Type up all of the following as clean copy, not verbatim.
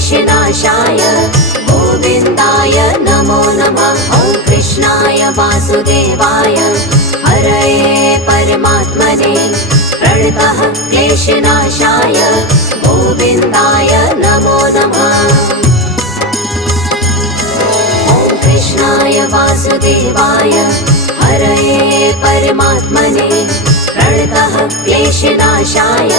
क्लेशनाशाय गोविन्दाय नमो नमः। ॐ कृष्णाय वासुदेवाय हरये परमात्मने प्रणतः क्लेशनाशाय गोविन्दाय नमो नमः। ॐ कृष्णाय वासुदेवाय हरये परमात्मने प्रणतः क्लेशनाशाय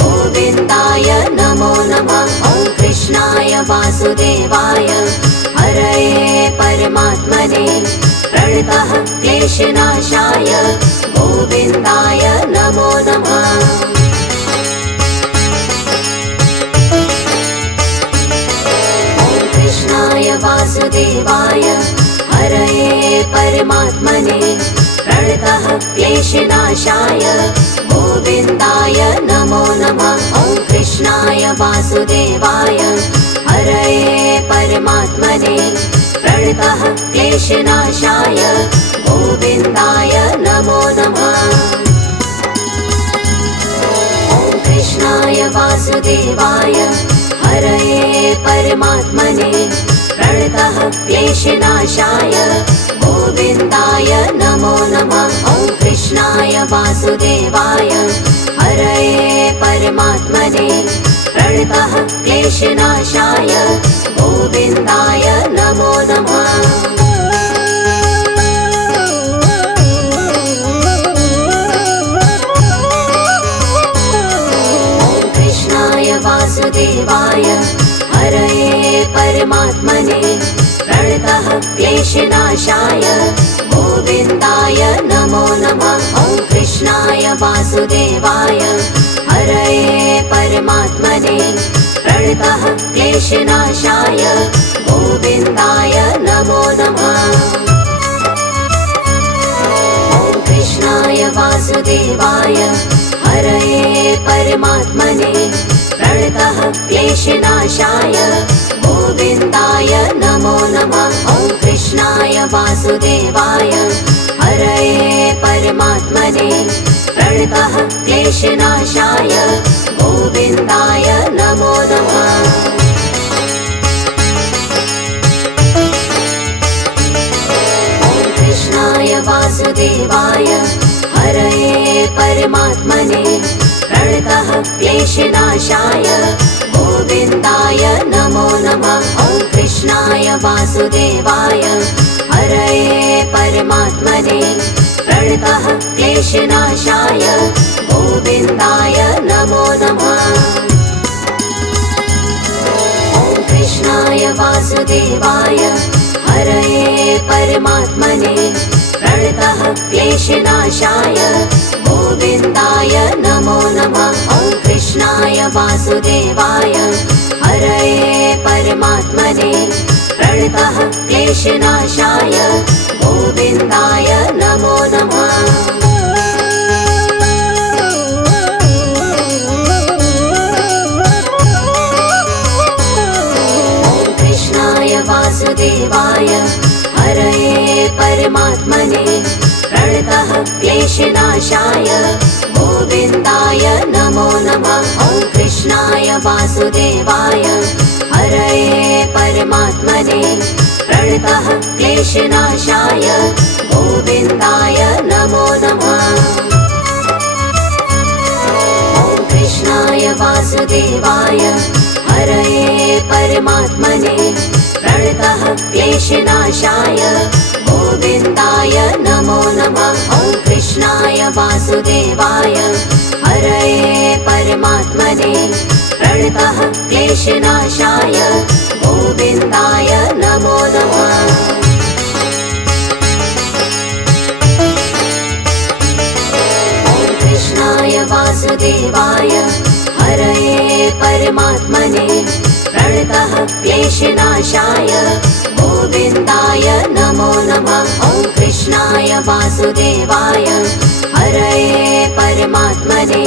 गोविन्दाय नमो नमः। ॐ कृष्णाय वासुदेवाय हरये परमात्मने प्रणतः क्लेशनाशाय गोविन्दाय नमो नमः। ॐ कृष्णाय वासुदेवाय हरये परमात्मने प्रणतः क्लेशनाशाय गोविन्दाय नमो नमः। ॐ कृष्णाय वासुदेवाय हरये परमात्मने प्रणतः क्लेशनाशाय गोविन्दाय नमो नमः। ॐ कृष्णाय वासुदेवाय हरये परमात्मने प्रणतः क्लेशनाशाय गोविन्दाय नमो नमः। ॐ कृष्णाय वासुदेवाय हरये परमात्मने प्रणतः क्लेशनाशाय गोविन्दाय नमो नमः। ॐ कृष्णाय वासुदेवाय हरये परमात्मने प्रणतः क्लेशनाशाय गोविन्दाय नमो नमः। ॐ कृष्णाय वासुदेवाय हरये परमात्मने प्रणतः क्लेशनाशाय गोविन्दाय नमो नमः। ॐ कृष्णाय वासुदेवाय हरये परमात्मने प्रणतः क्लेशनाशाय गोविन्दाय नमो नमः। ॐ कृष्णाय वासुदेवाय हरये परमात्मने प्रणतः क्लेशनाशाय गोविन्दाय नमो नमः। ॐ कृष्णाय वासुदेवाय हरये परमात्मने प्रणतः क्लेशनाशाय गोविन्दाय नमो नमः। ॐ कृष्णाय वासुदेवाय हरये परमात्मने प्रणतः क्लेशनाशाय गोविन्दाय नमो नमः। ॐ कृष्णाय वासुदेवाय हरये परमात्मने प्रणतः क्लेशनाशाय गोविन्दाय नमो नमः। ॐ कृष्णाय वासुदेवाय हरये परमात्मने प्रणतः क्लेशनाशाय गोविन्दाय नमो नमः। ॐ कृष्णाय वासुदेवाय हरये परमात्मने प्रणतः क्लेशनाशाय गोविन्दाय नमो नमः। ॐ कृष्णाय वासुदेवाय हरये परमात्मने प्रणतः क्लेशनाशाय गोविन्दाय नमो नमः। ॐ कृष्णाय वासुदेवाय हरये परमात्मने प्रणतः क्लेशनाशाय गोविन्दाय नमो नमः। ॐ कृष्णाय वासुदेवाय हरये परमात्मने प्रणतः क्लेशनाशाय गोविन्दाय नमो नमः। ॐ कृष्णाय वासुदेवाय हरये परमात्मने प्रणतः क्लेशनाशाय गोविन्दाय नमो नमः। ॐ कृष्णाय वासुदेवाय हरये परमात्मने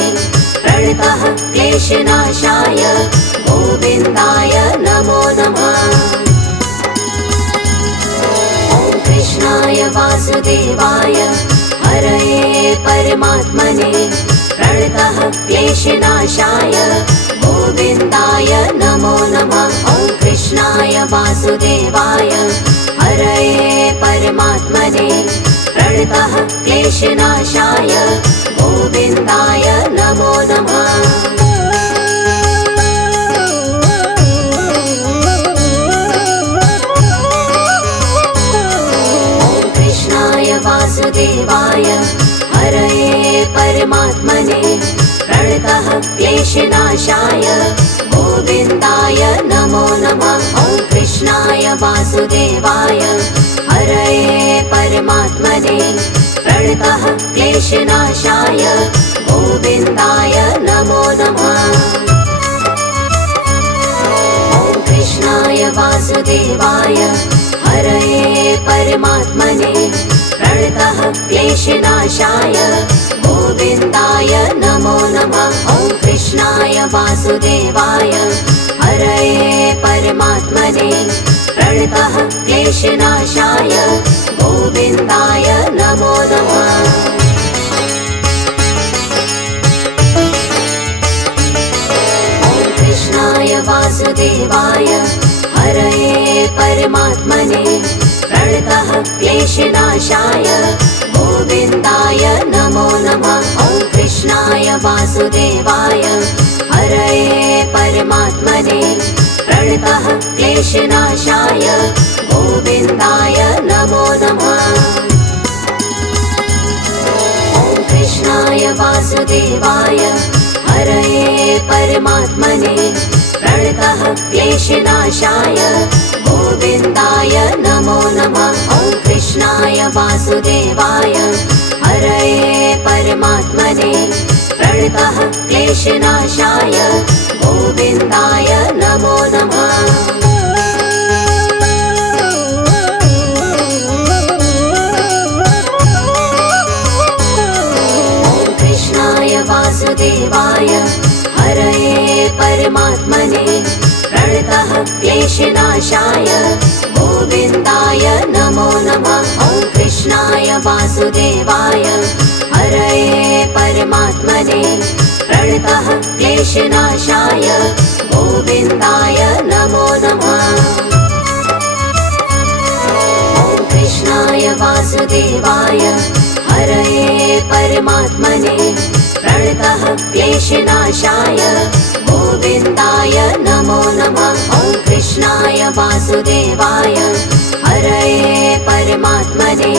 प्रणतः क्लेशनाशाय गोविन्दाय नमो नमः। ॐ कृष्णाय वासुदेवाय हरये परमात्मने प्रणतः क्लेशनाशाय गोविन्दाय नमो नमः। वासुदेवाय हरये परमात्मने प्रणतः क्लेशनाशाय गोविन्दाय नमो नमः। वासुदेवाय हरये परमात्मने प्रणतः क्लेशनाशाय गोविन्दाय नमो नमः। ॐ कृष्णाय वासुदेवाय हरये परमात्मने प्रणतः क्लेशनाशाय गोविन्दाय नमो नमः। ॐ कृष्णाय वासुदेवाय हरये परमात्मने प्रणतः क्लेशनाशाय गोविन्दाय नमो नमः। ॐ कृष्णाय वासुदेवाय हरये परमात्मने प्रणतः क्लेशनाशाय गोविन्दाय नमो नमः। ॐ कृष्णाय वासुदेवाय हरये परमात्मने प्रणतः क्लेशनाशाय गोविन्दाय नमो नमः। ॐ कृष्णाय वासुदेवाय हरये परमात्मने प्रणतः क्लेशनाशाय गोविन्दाय नमो नमः। ॐ कृष्णाय वासुदेवाय हरये परमात्मने प्रणतः क्लेशनाशाय गोविन्दाय नमो नमः। ॐ कृष्णाय वासुदेवाय हरये परमात्मने प्रणतः क्लेशनाशाय गोविन्दाय नमो नमः। ॐ कृष्णाय वासुदेवाय हरये परमात्मने प्रणतः क्लेशनाशाय गोविन्दाय नमो नमः। ॐ कृष्णाय वासुदेवाय हरये परमात्मने प्रणतः क्लेशनाशाय गोविन्दाय नमो नमः। ॐ कृष्णाय वासुदेवाय हरये परमात्मने प्रणतः क्लेशनाशाय गोविन्दाय नमो नमः। ॐ कृष्णाय वासुदेवाय हरये परमात्मने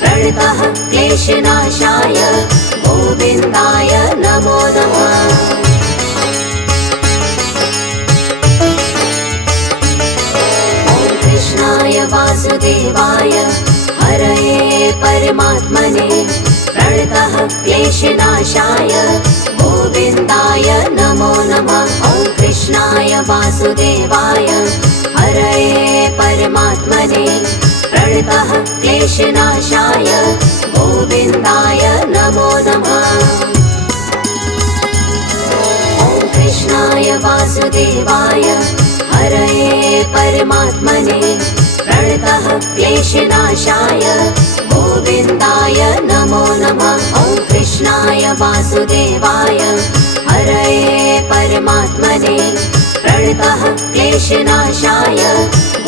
प्रणतः क्लेशनाशाय गोविन्दाय नमो नमः। ॐ कृष्णाय वासुदेवाय हरये परमात्मने प्रणतः क्लेशनाशाय गोविन्दाय नमो नमः। ॐ कृष्णाय वासुदेवाय हरये परमात्मने प्रणतः क्लेशनाशाय गोविन्दाय नमो नमः। ॐ कृष्णाय वासुदेवाय हरये परमात्मने प्रणतः क्लेशनाशाय गोविन्दाय नमो नमः। ॐ कृष्णाय वासुदेवाय हरये परमात्मने प्रणतः क्लेशनाशाय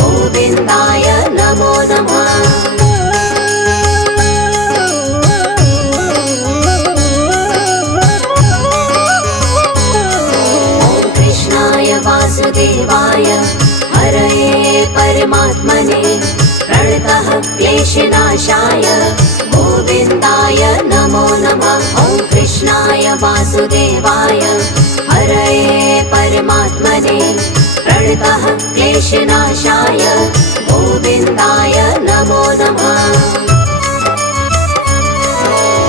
गोविन्दाय नमो नमः। ॐ कृष्णाय वासुदेवाय हरये परमात्मने प्रणतः क्लेशनाशाय गोविन्दाय नमो नमः। ॐ कृष्णाय वासुदेवाय हरये परमात्मने प्रणतः क्लेशनाशाय गोविन्दाय नमो नमः।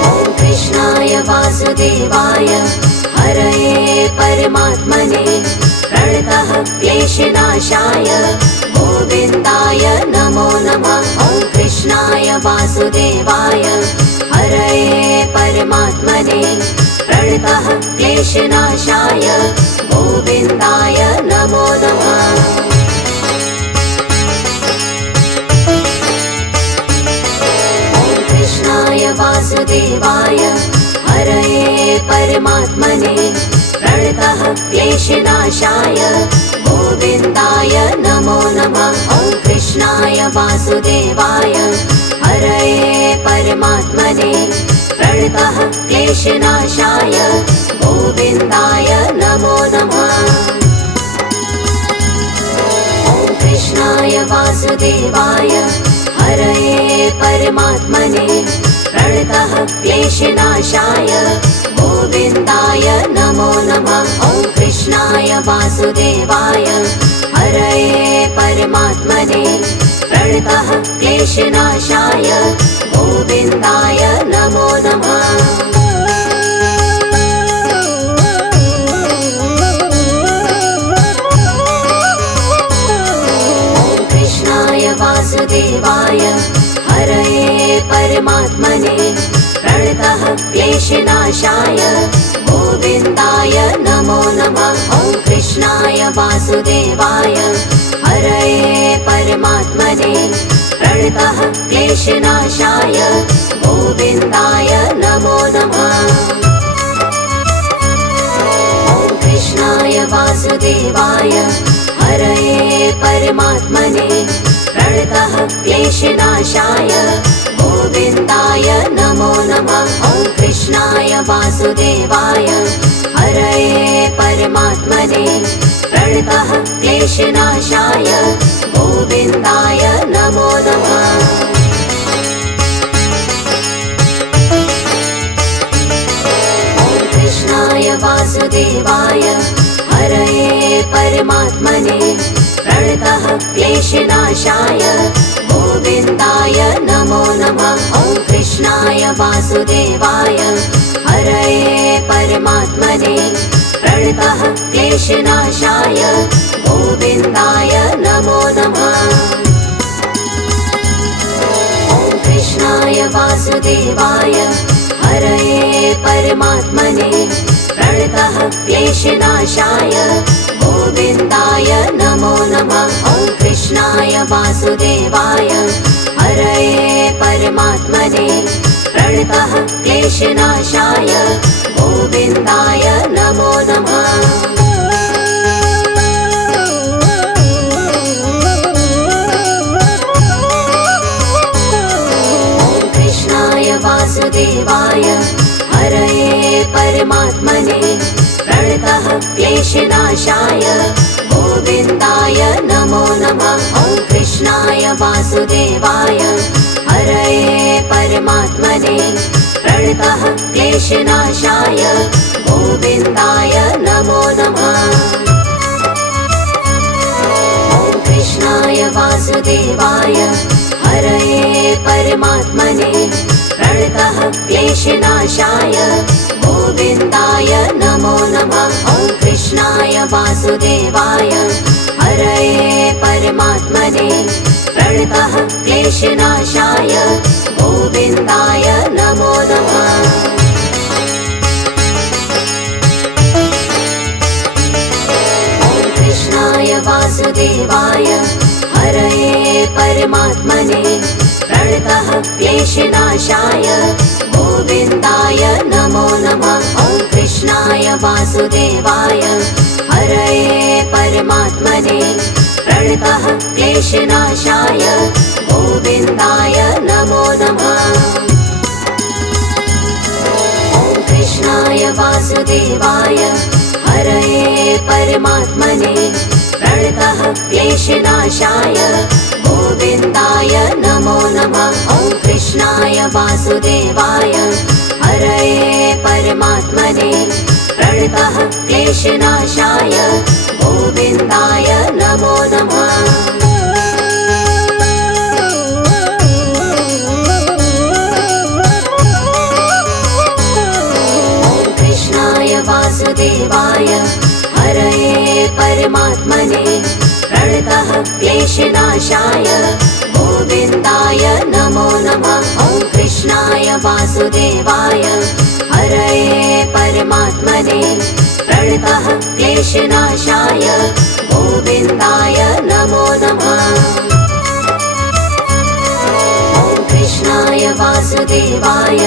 ॐ कृष्णाय वासुदेवाय हरये परमात्मने प्रणतः क्लेशनाशाय गोविन्दाय नमो नमः। ॐ कृष्णाय वासुदेवाय हरये परमात्मने प्रणतः क्लेशनाशाय गोविन्दाय नमो नमः। ॐ कृष्णाय वासुदेवाय हरये परमात्मने प्रणतः क्लेशनाशाय गोविन्दाय नमो नमः। वासुदेवाय हरये परमात्मने प्रणतः क्लेशनाशाय गोविन्दाय नमो नमः। ॐ कृष्णाय वासुदेवाय हरये परमात्मने प्रणतः क्लेशनाशाय गोविन्दाय नमो नमः। ॐ कृष्णाय वासुदेवाय हरये परमात्मने प्रणतः क्लेशनाशाय गोविन्दाय नमो नमः। ॐ कृष्णाय वासुदेवाय हरये परमात्मने प्रणतः क्लेशनाशाय गोविन्दाय नमो नमः। ॐ कृष्णाय वासुदेवाय हरये परमात्मने प्रणतः क्लेशनाशाय गोविन्दाय नमो नमः। ॐ कृष्णाय वासुदेवाय हरये परमात्मने प्रणतः क्लेशनाशाय गोविन्दाय नमो नमः। ॐ कृष्णाय वासुदेवाय हरये परमात्मने प्रणतः क्लेशनाशाय गोविन्दाय नमो नमः। ॐ कृष्णाय वासुदेवाय हरये परमात्मने प्रणतः क्लेशनाशाय गोविन्दाय नमो नमः। ॐ कृष्णाय वासुदेवाय हरये परमात्मने प्रणतः क्लेशनाशाय गोविन्दाय नमो नमः। ॐ कृष्णाय वासुदेवाय हरये परमात्मने प्रणतः क्लेशनाशाय गोविन्दाय नमो नमः। ॐ कृष्णाय वासुदेवाय हरये परमात्मने प्रणतः क्लेशनाशाय गोविन्दाय नमो नमः। ॐ कृष्णाय वासुदेवाय हरये परमात्मने प्रणतः क्लेशनाशाय गोविन्दाय नमो नमः। ॐ कृष्णाय वासुदेवाय हरये परमात्मने प्रणतः क्लेशनाशाय गोविन्दाय नमो नमः। ॐ कृष्णाय वासुदेवाय हरये परमात्मने प्रणतः क्लेशनाशाय गोविन्दाय नमो नमः। ॐ कृष्णाय वासुदेवाय हरये परमात्मने प्रणतः क्लेशनाशाय गोविन्दाय नमो नमः। ॐ कृष्णाय वासुदेवाय हरये परमात्मने प्रणतः क्लेशनाशाय गोविन्दाय नमो नमः। ॐ कृष्णाय वासुदेवाय हरये परमात्मने प्रणतः क्लेशनाशाय गोविन्दाय नमो नमः। ॐ कृष्णाय वासुदेवाय हरये परमात्मने प्रणतः क्लेशनाशाय गोविन्दाय नमो नमः। ॐ कृष्णाय वासुदेवाय हरये परमात्मने प्रणतः क्लेशनाशाय गोविन्दाय नमो नमः। ॐ कृष्णाय वासुदेवाय हरये परमात्मने प्रणतः क्लेशनाशाय गोविन्दाय नमो नमः। ॐ कृष्णाय वासुदेवाय हरये परमात्मने प्रणतः क्लेशनाशाय गोविन्दाय नमो नमः। ॐ कृष्णाय वासुदेवाय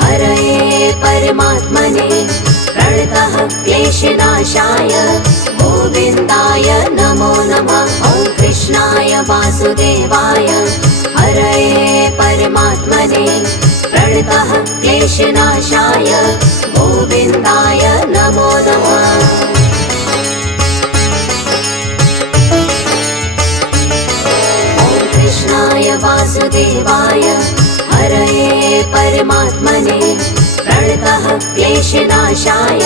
हरये परमात्मने प्रणतः क्लेशनाशाय गोविन्दाय नमो नमः। ॐ कृष्णाय कृष्णाय वासुदेवाय हरये परमात्मने प्रणतः क्लेशनाशाय गोविन्दाय नमो नमः। कृष्णाय वासुदेवाय हरये परमात्मने प्रणतः क्लेशनाशाय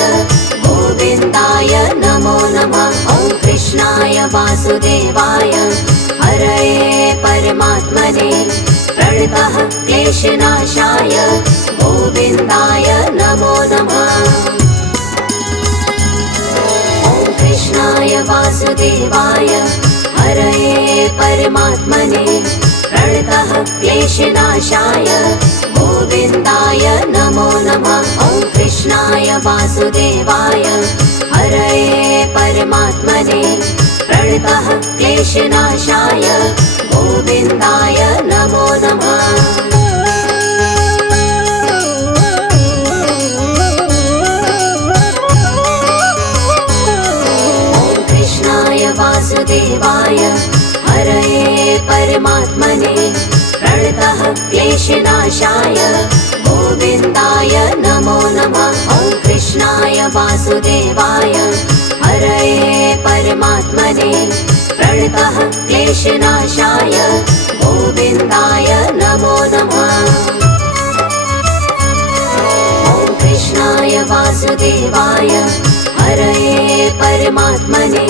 गोविन्दाय नमो नमः। ॐ कृष्णाय वासुदेवाय हरये परमात्मने प्रणतः क्लेशनाशाय गोविन्दाय नमो नमः। ॐ कृष्णाय वासुदेवाय हरये परमात्मने प्रणतः क्लेशनाशाय गोविन्दाय नमो नमः। ॐ कृष्णाय वासुदेवाय हरये परमात्मने प्रणतः क्लेशनाशाय गोविन्दाय नमो नमः। वासुदेवाय हरये परमात्मने प्रणतः क्लेशनाशाय गोविन्दाय नमो नमः। ॐ कृष्णाय वासुदेवाय हरये परमात्मने प्रणतः क्लेशनाशाय गोविन्दाय नमो नमः। ॐ कृष्णाय वासुदेवाय हरये परमात्मने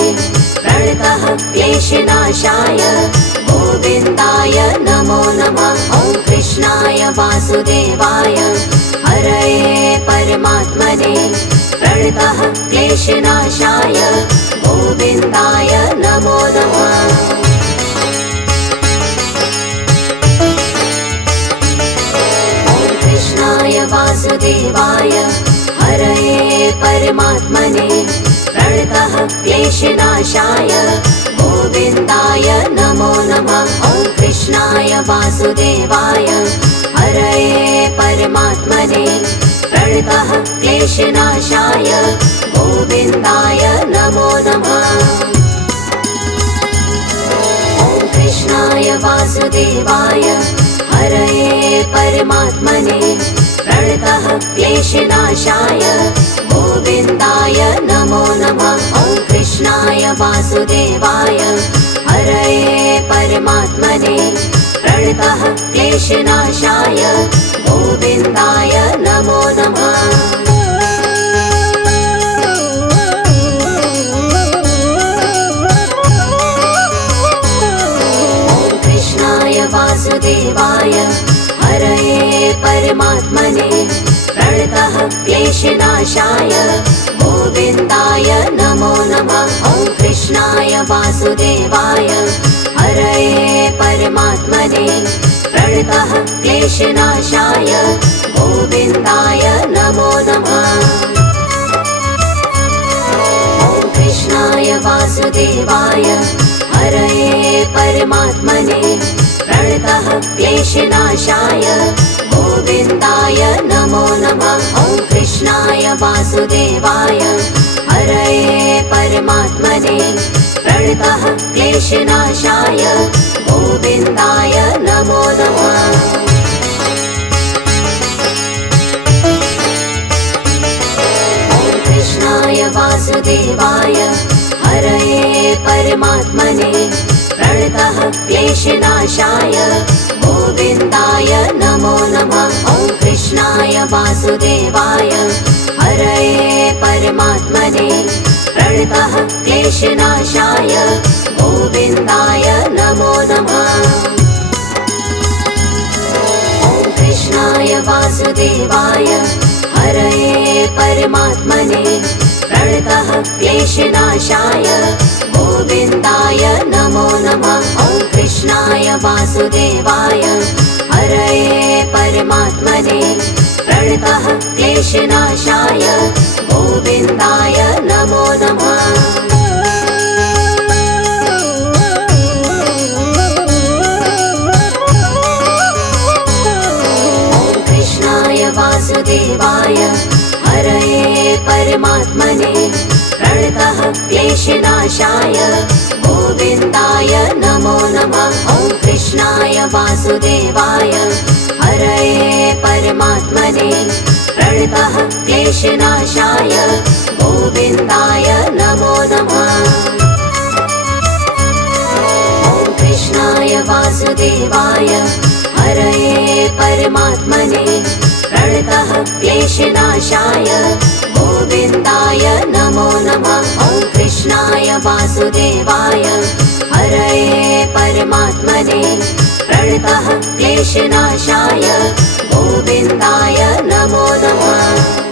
प्रणतः क्लेशनाशाय गोविन्दाय नमो नमः। ॐ कृष्णाय वासुदेवाय हरये परमात्मने प्रणतः क्लेशनाशाय गोविन्दाय नमो नमः। ॐ कृष्णाय वासुदेवाय हरये परमात्मने प्रणतः क्लेशनाशाय गोविन्दाय नमो नमः। ॐ कृष्णाय वासुदेवाय हरये परमात्मने प्रणतः क्लेशनाशाय गोविन्दाय नमो नमः। ॐ कृष्णाय वासुदेवाय हरये परमात्मने प्रणतः क्लेशनाशाय गोविन्दाय नमो नमः। ॐ कृष्णाय वासुदेवाय हरये परमात्मने प्रणतः क्लेशनाशाय गोविन्दाय नमो नमः। ॐ कृष्णाय वासुदेवाय हरये परमात्मने प्रणतः क्लेशनाशाय गोविन्दाय नमो नमः। ॐ कृष्णाय वासुदेवाय हरये परमात्मने प्रणतः क्लेशनाशाय गोविन्दाय नमो नमः। ॐ कृष्णाय वासुदेवाय हरये परमात्मने प्रणतः क्लेशनाशाय गोविन्दाय नमो नमः। ॐ कृष्णाय वासुदेवाय हरये परमात्मने प्रणतः क्लेशनाशाय गोविन्दाय नमो नमः। ॐ कृष्णाय वासुदेवाय हरये परमात्मने प्रणतः क्लेशनाशाय गोविन्दाय नमो नमः। ॐ कृष्णाय वासुदेवाय हरये परमात्मने प्रणतः क्लेशनाशाय गोविन्दाय नमो नमः। ॐ कृष्णाय वासुदेवाय हरये परमात्मने प्रणतः क्लेशनाशाय गोविन्दाय नमो नमः। ॐ कृष्णाय वासुदेवाय हरये परमात्मने प्रणतः क्लेशनाशाय गोविन्दाय नमो नमः। ॐ कृष्णाय वासुदेवाय हरये परमात्मने प्रणतः क्लेशनाशाय क्लेशनाशाय गोविन्दाय नमो नमः। ॐ कृष्णाय वासुदेवाय हरये परमात्मने प्रणतः क्लेशनाशाय गोविन्दाय नमो नमः। ॐ कृष्णाय वासुदेवाय हरये परमात्मने प्रणतः क्लेशनाशाय गोविन्दाय नमो नमः। ॐ कृष्णाय वासुदेवाय हरये परमात्मने प्रणतः क्लेशनाशाय गोविन्दाय नमो नमः।